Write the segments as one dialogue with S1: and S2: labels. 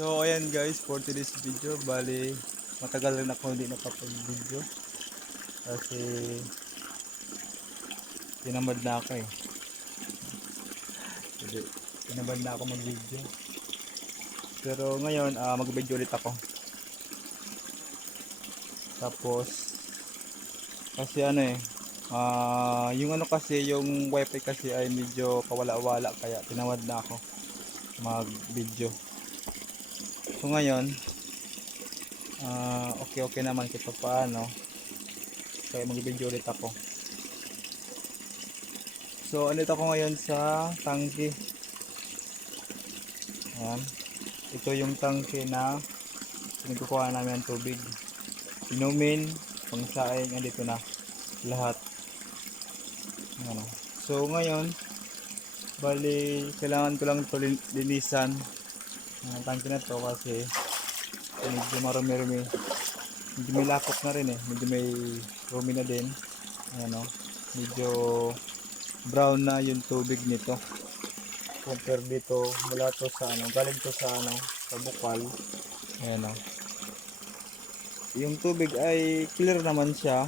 S1: So ayan guys, for today's video, bali matagal rin ako hindi nakapag-video. Kasi tinamad na ako eh. Tinamad na ako mag-video. Pero ngayon, ah, mag-video ulit ako. Tapos, kasi ano eh, ah, yung ano kasi, yung wifi kasi ay medyo kawala-wala kaya tinawad na ako mag-video. So ngayon, ah, okay-okay naman kita paano. Kaya mag-video ulit ako. So, andito ako ngayon sa tangke. Ayan. Ito yung tangke na pinagkukuha namin ng tubig. Inumin, pangsaing, andito na. Lahat. Ano. So, ngayon, bali, kailangan ko lang ito lin- linisan. Ang tangke na to kasi medyo marumi-rumi. Medyo may lapok na rin eh. Medyo may rumi na din. Ano, medyo brown na yung tubig nito. Compare dito, mula to sa ano, galing to sa ano, sa bukal. Ayan o. Yung tubig ay clear naman siya.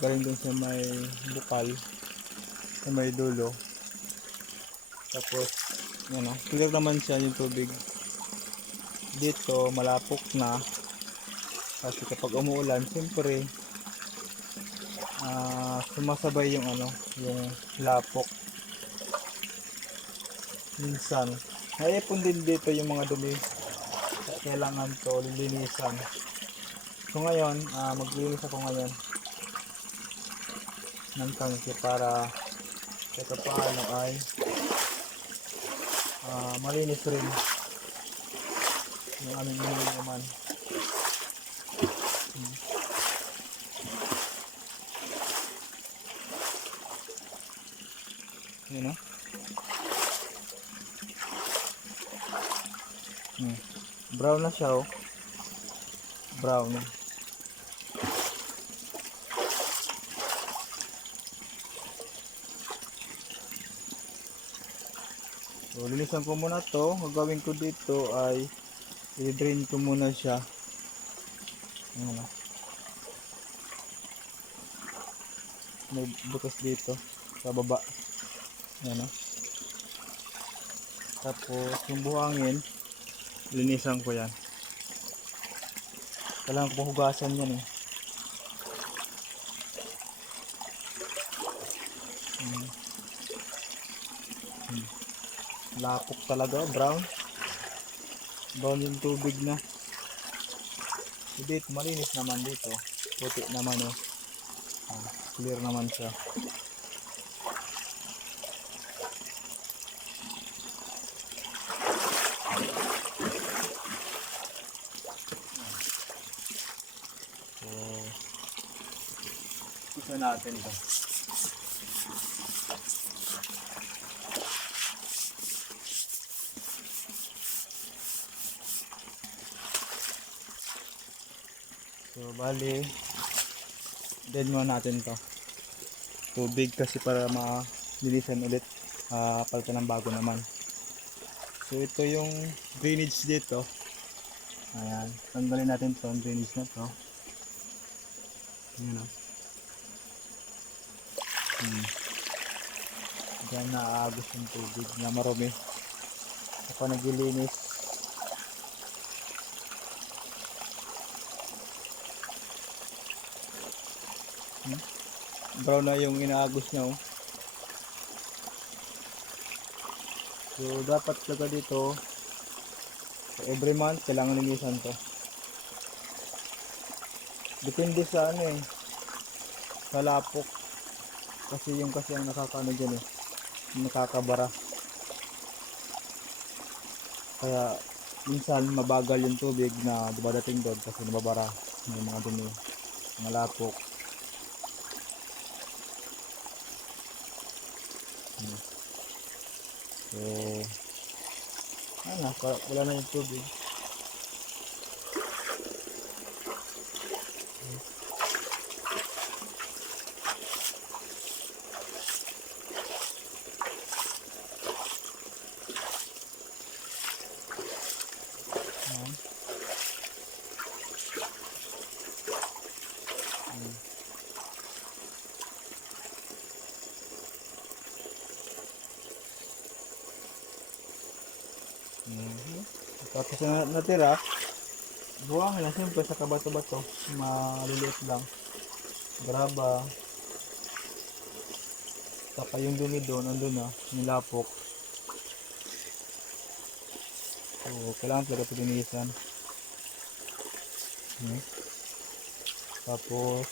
S1: Galing dun sa may bukal. Sa may dulo. Tapos, yan o, clear naman siya yung tubig. Dito, malapok na. Kasi kapag umuulan, siyempre, ah sumasabay yung ano, yung lapok. Minsan, naipon din dito yung mga dumi. Kailangan to lilinisan. So ngayon, ah maglinis ako ngayon ng tangke para kahit paano ay ah malinis rin yung aming nililiman. Hmm. Yun o. Hmm. Brown na siya oh. Brown. So, linisan ko muna to. Gagawin ko dito ay i-drain ko muna siya. Ayan o. May butas dito sa baba. Ayan o. Tapos yung buhangin, linisan ko yan. Kailangan ko hugasan yan eh. Hmm. Hmm. Lapok talaga, brown. Brown yung tubig na. Dito, malinis naman dito. Puti naman oh. Ah, clear naman siya. So, gusto natin to. Bali, then mo natin to. Tubig kasi para ma-linisan ulit. Uh, palitan ng bago naman. So, ito yung drainage dito. Ayan. Tanggalin natin to, ang drainage na to. Ayan o. Hmm. Diyan naaagos yung tubig na marumi. Ako naglilinis. Hmm? Brown na yung inaagos niya oh. So dapat talaga dito every month kailangan linisan to. Depende sa ano eh. Sa lapok. Kasi yung kasi ang nakakaano dyan eh. Nakakabara. Kaya minsan mabagal yung tubig na dumadating doon kasi nababara yung mga dumi. Mga lapok. So, ano, wala na yung tubig. Mhm. Tapos na natira, buwangin lang siyempre sa kabato-bato. Maliliit lang. Graba. Saka yung dumi doon, andun na, nilapok. So, kailangan talaga ito linisan. Hmm. Tapos,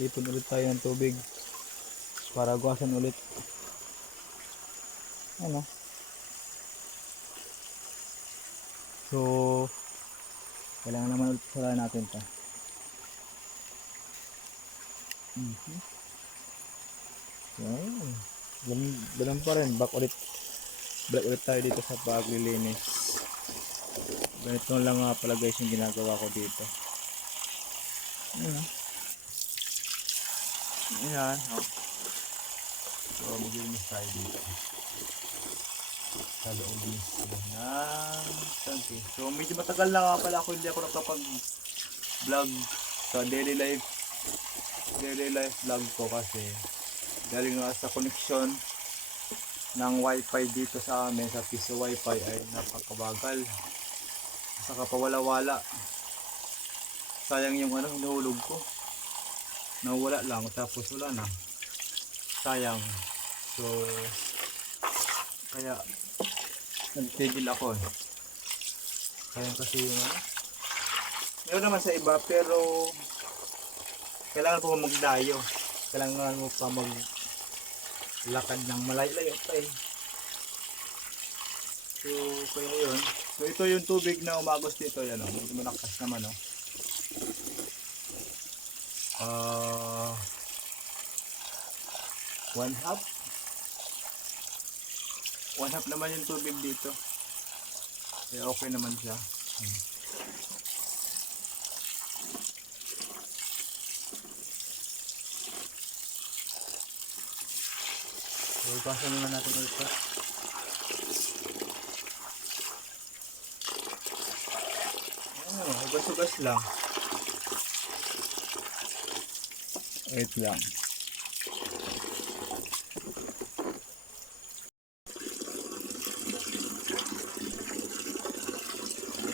S1: ipon ulit tayo ng tubig para guwasan ulit. Ano? So, kailangan naman ulit sarayan natin to. Mhm. Wow. Ganun, ganun pa rin. Back ulit. Balik ulit tayo dito sa paglilinis. Ganito lang nga pala guys yung ginagawa ko dito. Ayan. Ayan. Oh. So, maglilinis tayo dito. Sa loob mismo ng tangke. So, medyo matagal na nga pala ako hindi ako nakapag-vlog sa daily life daily life vlog ko kasi dahil nga sa connection ng wifi dito sa amin sa piso wifi ay napakabagal. Saka pawala-wala sayang yung ano hinuhulog ko. Nawala lang tapos wala na. Sayang. So kaya nagtigil ako eh sayang kasi yung ano meron naman sa iba pero kailangan po magdayo. Kailangan mo pa mag lakad ng malayo-layo pa eh. So, kaya yun. So, ito yung tubig na umagos dito. Yan o. Medyo malakas naman o. Ah... one half. One half naman yung tubig dito. Kaya okay naman siya. Hmm. So, ipasa muna natin ulit ito. Ano, hugas-hugas lang. Wait lang.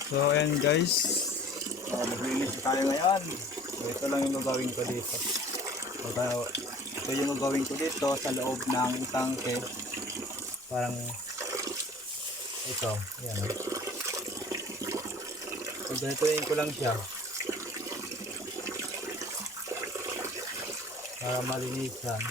S1: So, ayan guys. Uh, Maglinis na tayo ngayon. So, ito lang yung gagawin ko dito. So, ito yung gagawin ko dito sa loob ng tangke. Parang ito. Yan. So, ganituin ko lang siya. Para malinisan.